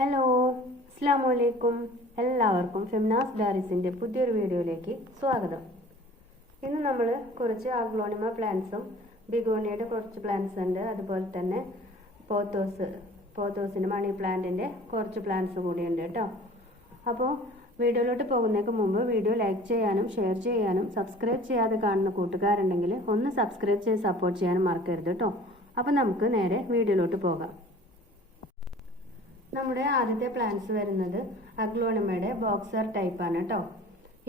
Hello, അസ്സാം വലൈക്കും. എല്ലാവർക്കും ഫെമിനാസ് ഡയറീസിൻ്റെ പുതിയൊരു വീഡിയോയിലേക്ക് സ്വാഗതം. ഇന്ന് നമ്മൾ കുറച്ച് ആഗ്ലോണിമ പ്ലാന്റ്സും ബിഗോണിയയുടെ കുറച്ച് പ്ലാന്റ്സ് ഉണ്ട്, അതുപോലെ തന്നെ പോത്തോസിൻ്റെ മണി പ്ലാന്റിൻ്റെ കുറച്ച് പ്ലാന്റ്സ് കൂടിയുണ്ട് കേട്ടോ. അപ്പോൾ വീഡിയോയിലോട്ട് പോകുന്നതിന് മുമ്പ് വീഡിയോ ലൈക്ക് ചെയ്യാനും ഷെയർ ചെയ്യാനും സബ്സ്ക്രൈബ് ചെയ്യാതെ കാണുന്ന കൂട്ടുകാരുണ്ടെങ്കിൽ ഒന്ന് സബ്സ്ക്രൈബ് ചെയ്ത് സപ്പോർട്ട് ചെയ്യാനും മറക്കരുത് കേട്ടോ. അപ്പോൾ നമുക്ക് നേരെ വീഡിയോയിലോട്ട് പോകാം. നമ്മുടെ ആദ്യത്തെ പ്ലാന്റ്സ് വരുന്നത് അഗ്ലോണിമയുടെ ബോക്സർ ടൈപ്പാണ് കേട്ടോ.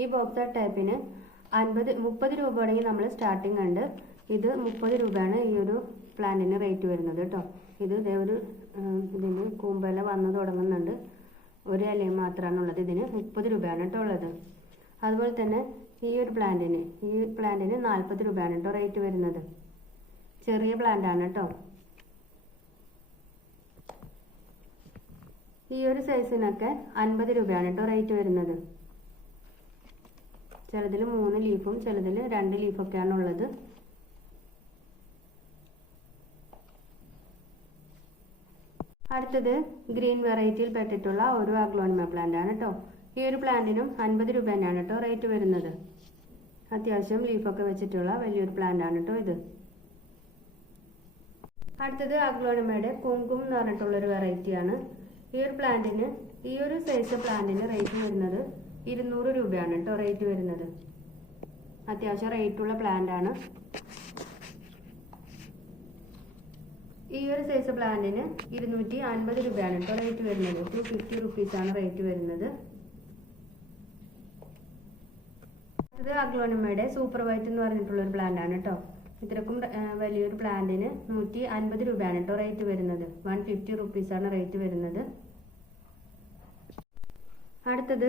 ഈ ബോക്സർ ടൈപ്പിന് 30 രൂപ തുടങ്ങി നമ്മൾ സ്റ്റാർട്ടിങ് ഉണ്ട്. ഇത് 30 രൂപയാണ് ഈ ഒരു പ്ലാന്റിന് റേറ്റ് വരുന്നത് കേട്ടോ. ഇത് ഇതിന് കൂമ്പല വന്ന് തുടങ്ങുന്നുണ്ട്, ഒരു ഇലയും മാത്രമാണുള്ളത്. ഇതിന് 30 രൂപയാണ് കേട്ടോ ഉള്ളത്. അതുപോലെ തന്നെ ഈ പ്ലാന്റിന് 40 രൂപയാണ് കേട്ടോ റേറ്റ് വരുന്നത്. ചെറിയ പ്ലാന്റ് ആണ് കേട്ടോ. ഈ ഒരു സൈസിനൊക്കെ 50 രൂപയാണ് കേട്ടോ റേറ്റ് വരുന്നത്. ചിലതിൽ 3 ലീഫും ചിലതിൽ 2 ലീഫൊക്കെയാണ് ഉള്ളത്. അടുത്തത് ഗ്രീൻ വെറൈറ്റിയിൽ പെട്ടിട്ടുള്ള ഒരു അഗ്ലോണിമ പ്ലാന്റ് ആണ് കേട്ടോ. ഈ ഒരു പ്ലാന്റിനും 50 രൂപ തന്നെയാണ് കേട്ടോ റേറ്റ് വരുന്നത്. അത്യാവശ്യം ലീഫൊക്കെ വെച്ചിട്ടുള്ള വലിയൊരു പ്ലാന്റ് ആണ് കേട്ടോ ഇത്. അടുത്തത് അഗ്ലോണിമയുടെ കുങ്കും എന്ന് പറഞ്ഞിട്ടുള്ളൊരു വെറൈറ്റിയാണ്. ഈ ഒരു സൈസ് പ്ലാന്റിന് റേറ്റ് വരുന്നത് 200 രൂപയാണ് കേട്ടോ റേറ്റ് വരുന്നത്. അത്യാവശ്യം റേറ്റുള്ള പ്ലാന്റ് ആണ്. ഈ ഒരു സൈസ് പ്ലാന്റിന് 250 രൂപയാണ് കേട്ടോ റേറ്റ് വരുന്നത്. 250 റുപ്പീസാണ് റേറ്റ് വരുന്നത്. ഇത് അഗ്ലോണിമയുടെ സൂപ്പർ വൈറ്റ് എന്ന് പറഞ്ഞിട്ടുള്ളൊരു പ്ലാന്റ് ആണ് കേട്ടോ. ഇത്രക്കും വലിയൊരു പ്ലാന്റിന് 150 രൂപയാണ് കേട്ടോ റേറ്റ് വരുന്നത്. 150 റുപ്പീസാണ് റേറ്റ് വരുന്നത്. അടുത്തത്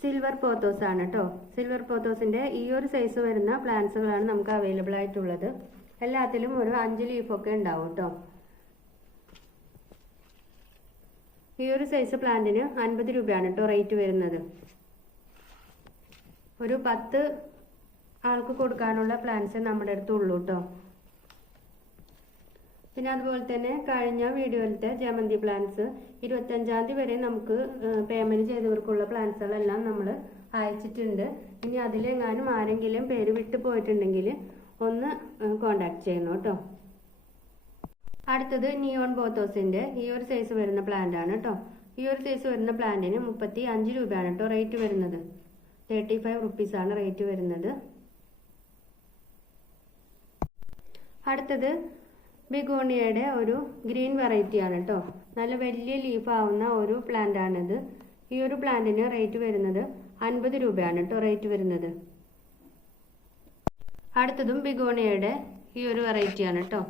സിൽവർ പോത്തോസ് ആണ് കേട്ടോ. സിൽവർ പോത്തോസിന്റെ ഈ ഒരു സൈസ് വരുന്ന പ്ലാന്റ്സുകളാണ് നമുക്ക് അവൈലബിൾ ആയിട്ടുള്ളത്. എല്ലാത്തിലും ഒരു 5 ലീഫൊക്കെ ഉണ്ടാവും കേട്ടോ. ഈ ഒരു സൈസ് പ്ലാന്റിന് 50 രൂപയാണ് കേട്ടോ റേറ്റ് വരുന്നത്. ഒരു 10 ആൾക്ക് കൊടുക്കാനുള്ള പ്ലാന്റ്സ് നമ്മുടെ അടുത്തുള്ളൂ കേട്ടോ. പിന്നെ അതുപോലെ തന്നെ കഴിഞ്ഞ വീഡിയോയിലത്തെ ജമന്തി പ്ലാന്റ്സ് 25-ാം തീയതി വരെ നമുക്ക് പേയ്മെന്റ് ചെയ്തവർക്കുള്ള പ്ലാന്റ്സുകളെല്ലാം നമ്മൾ അയച്ചിട്ടുണ്ട്. ഇനി അതിലെങ്ങാനും ആരെങ്കിലും പേര് വിട്ടു പോയിട്ടുണ്ടെങ്കിൽ ഒന്ന് കോണ്ടാക്ട് ചെയ്യണം കേട്ടോ. അടുത്തത് നിയോൺ പോത്തോസിന്റെ ഈ ഒരു സൈസ് വരുന്ന പ്ലാന്റ് ആണ് കേട്ടോ. ഈ ഒരു സൈസ് വരുന്ന പ്ലാന്റിന് 35 രൂപയാണ് കേട്ടോ റേറ്റ് വരുന്നത്. 35 റുപ്പീസാണ് റേറ്റ് വരുന്നത്. അടുത്തത് ബിഗോണിയയുടെ ഒരു ഗ്രീൻ വെറൈറ്റി ആണ് കേട്ടോ. നല്ല വലിയ ലീഫ് ആവുന്ന ഒരു പ്ലാന്റ് ആണിത്. ഈ ഒരു പ്ലാന്റിന് റേറ്റ് വരുന്നത് 50 രൂപയാണ് കേട്ടോ റേറ്റ് വരുന്നത്. അടുത്തതും ബിഗോണിയയുടെ ഈ ഒരു വെറൈറ്റി ആണ് കേട്ടോ.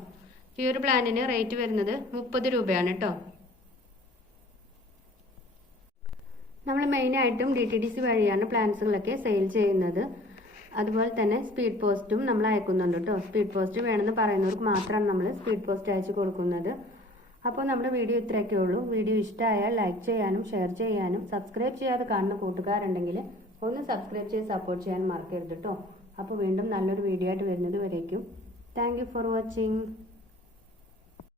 ഈ ഒരു പ്ലാന്റിന് റേറ്റ് വരുന്നത് 30 രൂപയാണ് കേട്ടോ. നമ്മൾ മെയിനായിട്ടും DTDC വഴിയാണ് പ്ലാന്റ്സുകളൊക്കെ സെയിൽ ചെയ്യുന്നത്. അതുപോലെ തന്നെ സ്പീഡ് പോസ്റ്റും നമ്മൾ അയക്കുന്നുണ്ട് കേട്ടോ. സ്പീഡ് പോസ്റ്റ് വേണമെന്ന് പറയുന്നവർക്ക് മാത്രമാണ് നമ്മൾ സ്പീഡ് പോസ്റ്റ് അയച്ചു കൊടുക്കുന്നത്. അപ്പോൾ നമ്മുടെ വീഡിയോ ഇത്രയൊക്കെ ഉള്ളൂ. വീഡിയോ ഇഷ്ടമായാൽ ലൈക്ക് ചെയ്യാനും ഷെയർ ചെയ്യാനും സബ്സ്ക്രൈബ് ചെയ്യാതെ കാണുന്ന കൂട്ടുകാരുണ്ടെങ്കിൽ ഒന്ന് സബ്സ്ക്രൈബ് ചെയ്ത് സപ്പോർട്ട് ചെയ്യാനും മറക്കരുത് കേട്ടോ. അപ്പോൾ വീണ്ടും നല്ലൊരു വീഡിയോ ആയിട്ട് വരുന്നത് വരേക്കും. Thank you for watching.